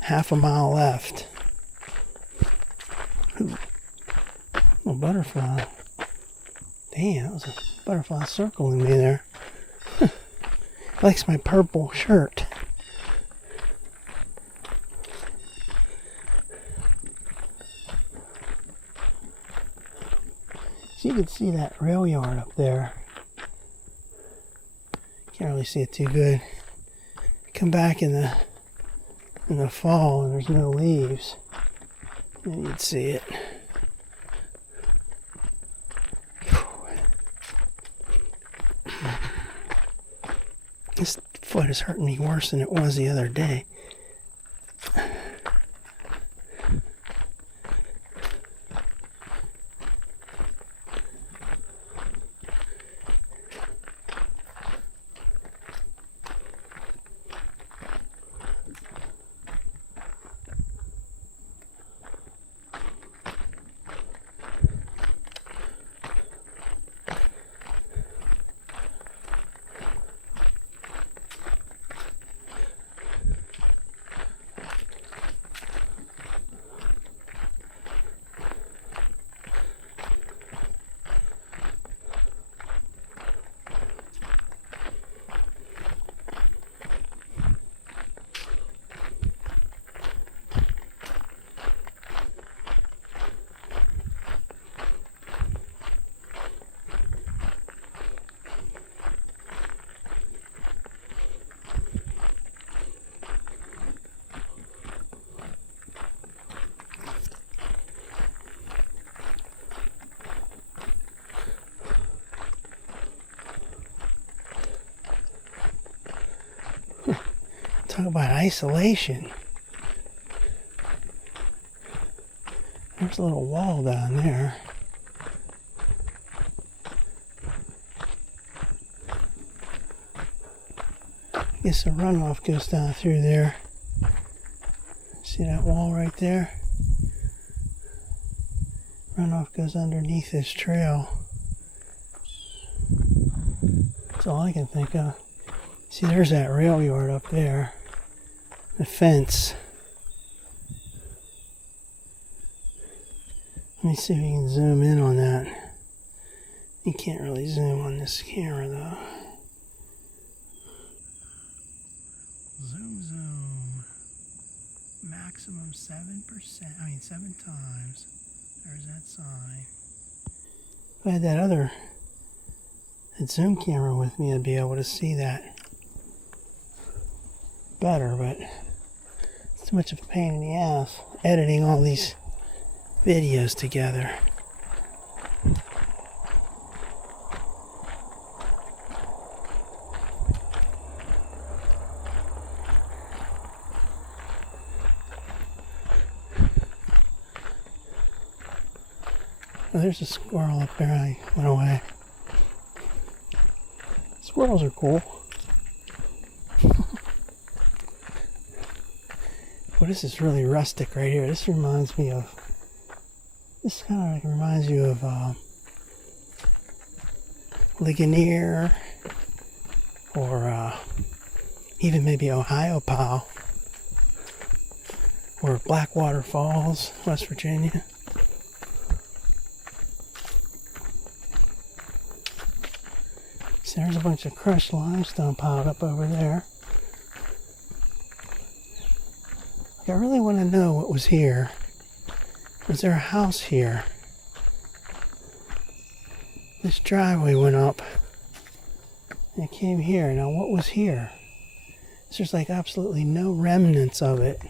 half a mile left. Ooh, little butterfly. Damn, that was a butterfly circling me there. Likes my purple shirt. So you can see that rail yard up there. Can't really see it too good. Come back in the fall and there's no leaves, then you'd see it. This foot is hurting me worse than it was the other day. Talk about isolation. There's a little wall down there. I guess the runoff goes down through there. See that wall right there? Runoff goes underneath this trail. That's all I can think of. See, there's that rail yard up there. The fence. Let me see if you can zoom in on that. You can't really zoom on this camera though. Zoom. Maximum 7%. 7 times. There's that sign. If I had that zoom camera with me, I'd be able to see that better, but it's too much of a pain in the ass editing all these videos together. Oh, there's a squirrel up there. I went away. Squirrels are cool. Well, this is really rustic right here. This reminds me of... This kind of reminds you of Ligonier or even maybe Ohio Powell or Blackwater Falls, West Virginia. So there's a bunch of crushed limestone piled up over there. I really want to know what was here. Was there a house here? This driveway went up and it came here. Now what was here? There's like absolutely no remnants of it.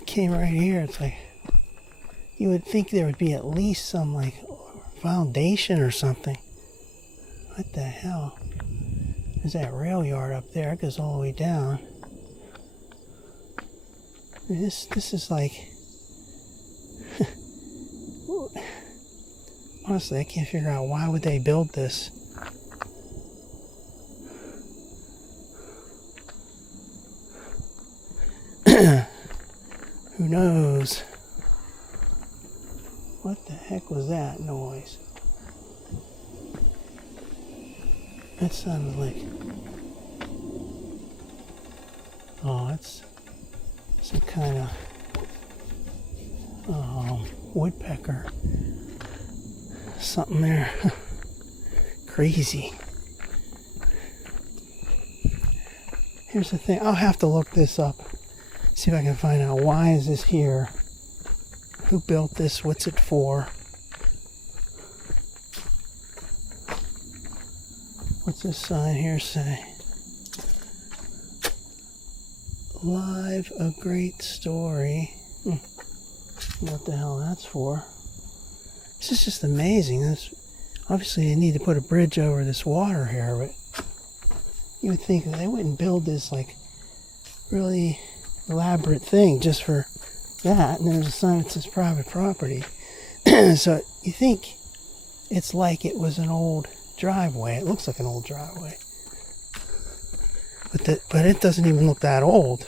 It came right here. It's like you would think there would be at least some like foundation or something. What the hell? There's that rail yard up there. It goes all the way down. This is like... Honestly, I can't figure out why would they build this. Who knows? What the heck was that noise? That sounded like... Oh, it's some kind of woodpecker. Something there. Crazy. Here's the thing. I'll have to look this up. See if I can find out why is this here. Who built this? What's it for? What's this sign here say? Live a great story. What the hell that's for? This is just amazing. Obviously they need to put a bridge over this water here, but you would think that they wouldn't build this like really elaborate thing just for that. And there's a sign that says private property. So you think it's like it was an old driveway. It looks like an old driveway. But it doesn't even look that old.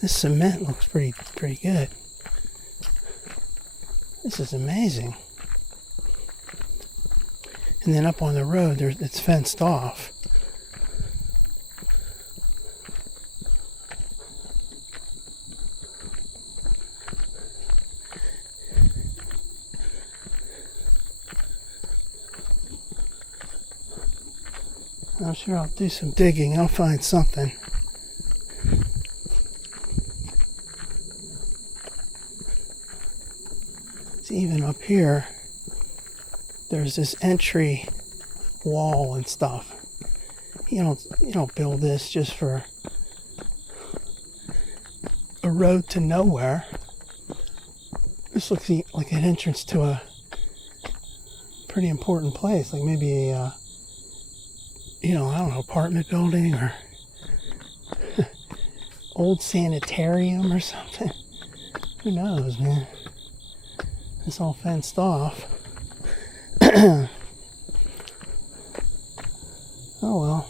This cement looks pretty good. This is amazing. And then up on the road, it's fenced off. I'm sure I'll do some digging. I'll find something. See, even up here, there's this entry wall and stuff. You don't build this just for a road to nowhere. This looks like an entrance to a pretty important place, like maybe a I don't know, apartment building or old sanitarium or something. Who knows, man? It's all fenced off. Oh well.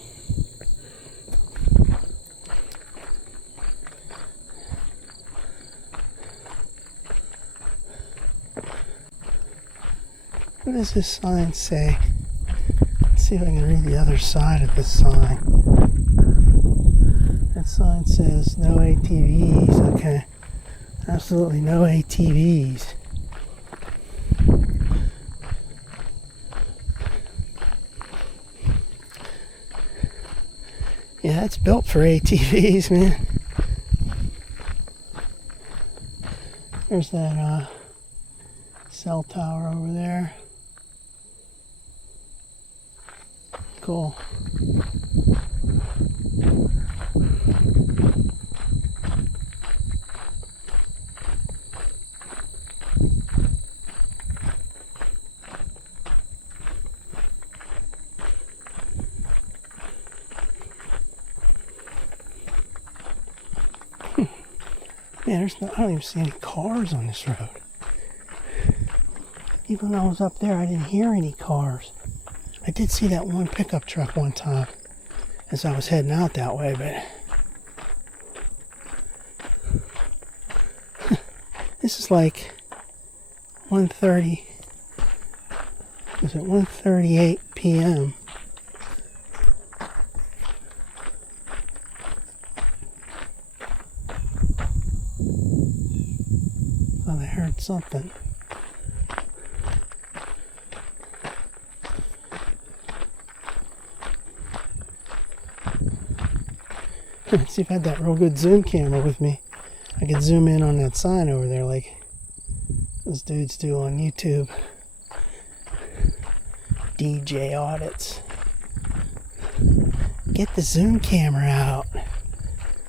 What does this sign say? Let's see if I can read the other side of this sign. That sign says no ATVs. Okay. Absolutely no ATVs. Yeah, it's built for ATVs, man. There's that cell tower over there. Cool. Man, I don't even see any cars on this road. Even when I was up there, I didn't hear any cars. I did see that one pickup truck one time as I was heading out that way, but this is like 1:30. Was it 1:38 p.m.? Thought I heard something. Let's see if I had that real good zoom camera with me. I could zoom in on that sign over there like those dudes do on YouTube. DJ audits. Get the zoom camera out.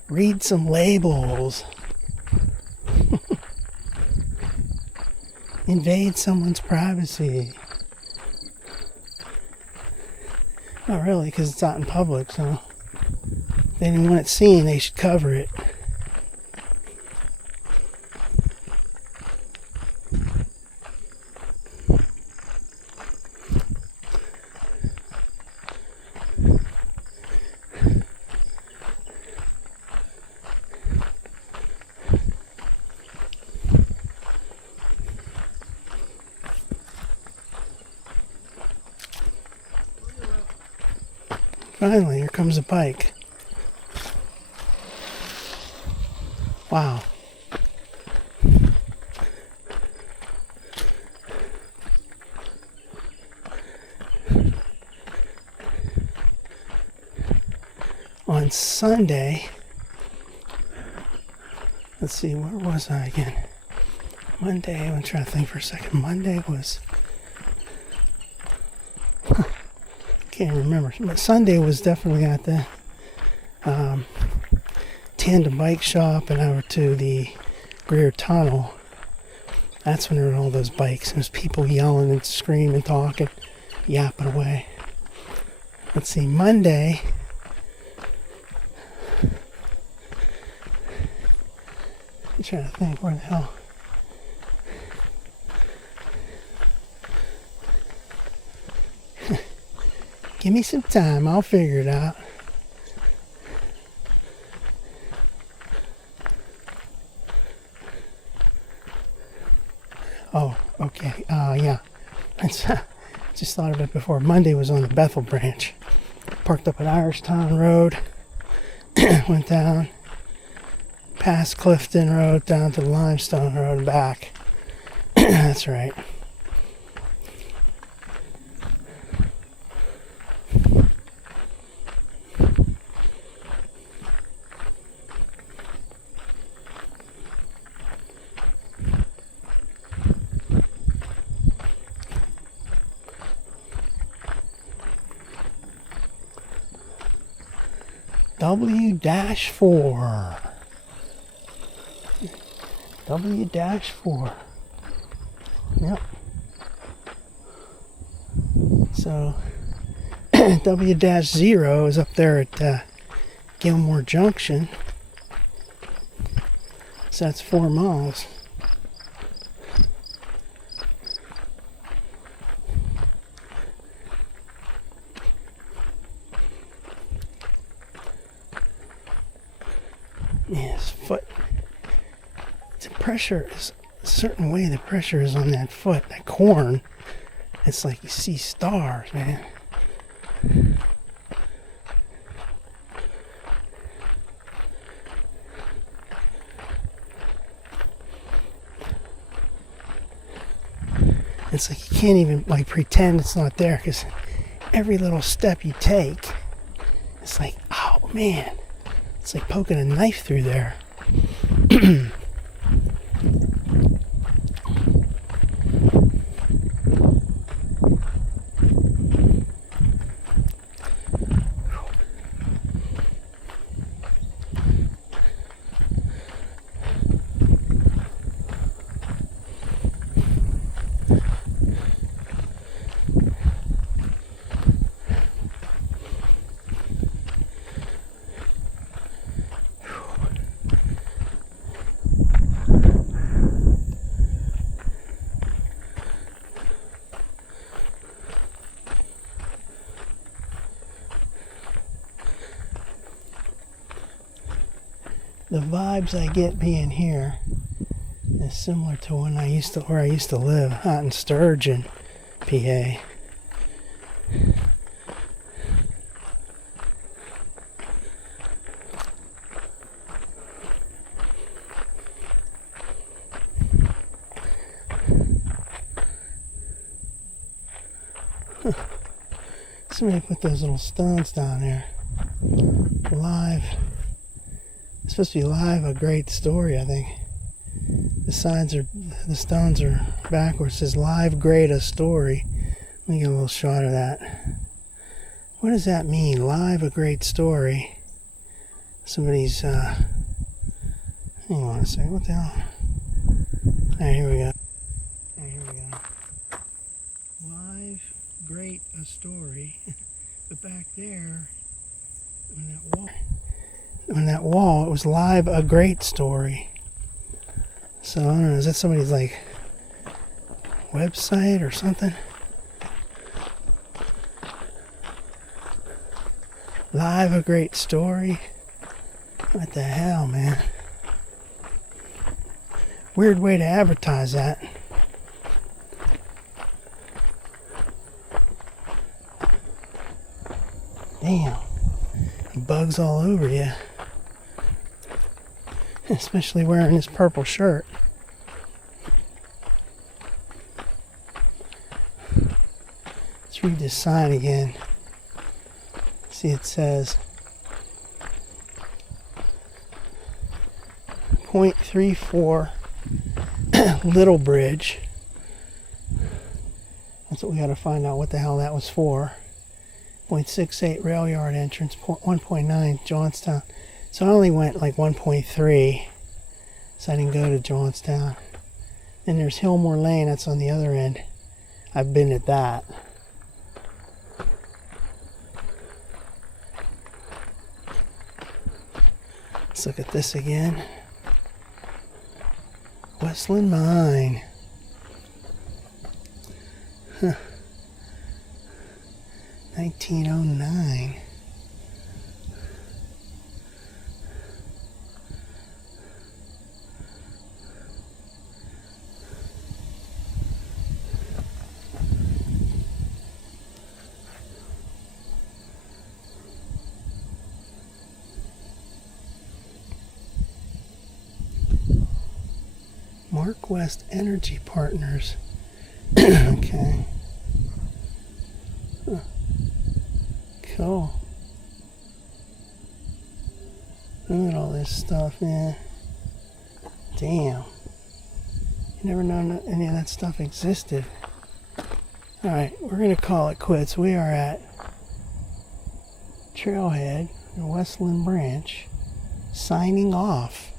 Read some labels. Invade someone's privacy. Not really, because it's out in public, so if they didn't want it seen, they should cover it. Finally, here comes a bike. Wow. On Sunday, let's see, where was I again? Monday, I'm trying to think for a second. Monday was, can't remember, but Sunday was definitely at the tandem bike shop and over to the Greer Tunnel. That's when there were all those bikes. There's people yelling and screaming, talking, yapping away. Let's see, Monday, I'm trying to think, where the hell? Give me some time, I'll figure it out. Oh, okay, yeah. I just thought of it before. Monday was on the Bethel branch. Parked up at Irishtown Road, went down, past Clifton Road, down to the Limestone Road and back. That's right. W-4. W-4. Yep. So, W-0 is up there at Gilmore Junction. So that's 4 miles. Yeah, his foot. The pressure is a certain way. The pressure is on that foot, that corn. It's like you see stars, man. It's like you can't even like pretend it's not there, because every little step you take, it's like, oh man, it's like poking a knife through there. The vibes I get being here is similar to where I used to live, out in Sturgeon, PA. Somebody put those little stones down there. Live. It's supposed to be live, a great story, I think. The stones are backwards. It says live, great, a story. Let me get a little shot of that. What does that mean? Live, a great story. Somebody's, hang on a second, what the hell? Alright, here we go. Live, great, a story. But back there, on that wall, it was live, a great story. So, I don't know, is that somebody's, like, website or something? Live, a great story? What the hell, man? Weird way to advertise that. Damn. Bugs all over you. Especially wearing this purple shirt. Let's read this sign again. See, it says 0.34 Little Bridge. That's what we got to find out what the hell that was for. 0.68 rail yard entrance, 1.9 Johnstown. So I only went like 1.3, so I didn't go to Johnstown. Then there's Hillmore Lane, that's on the other end. I've been at that. Let's look at this again. Westland Mine. Huh. 1909. Mark West Energy Partners. Okay. Huh. Cool. Look at all this stuff, man. Damn. Never known any of that stuff existed. Alright, we're going to call it quits. We are at Trailhead, the Westland Branch, signing off.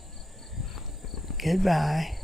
Goodbye.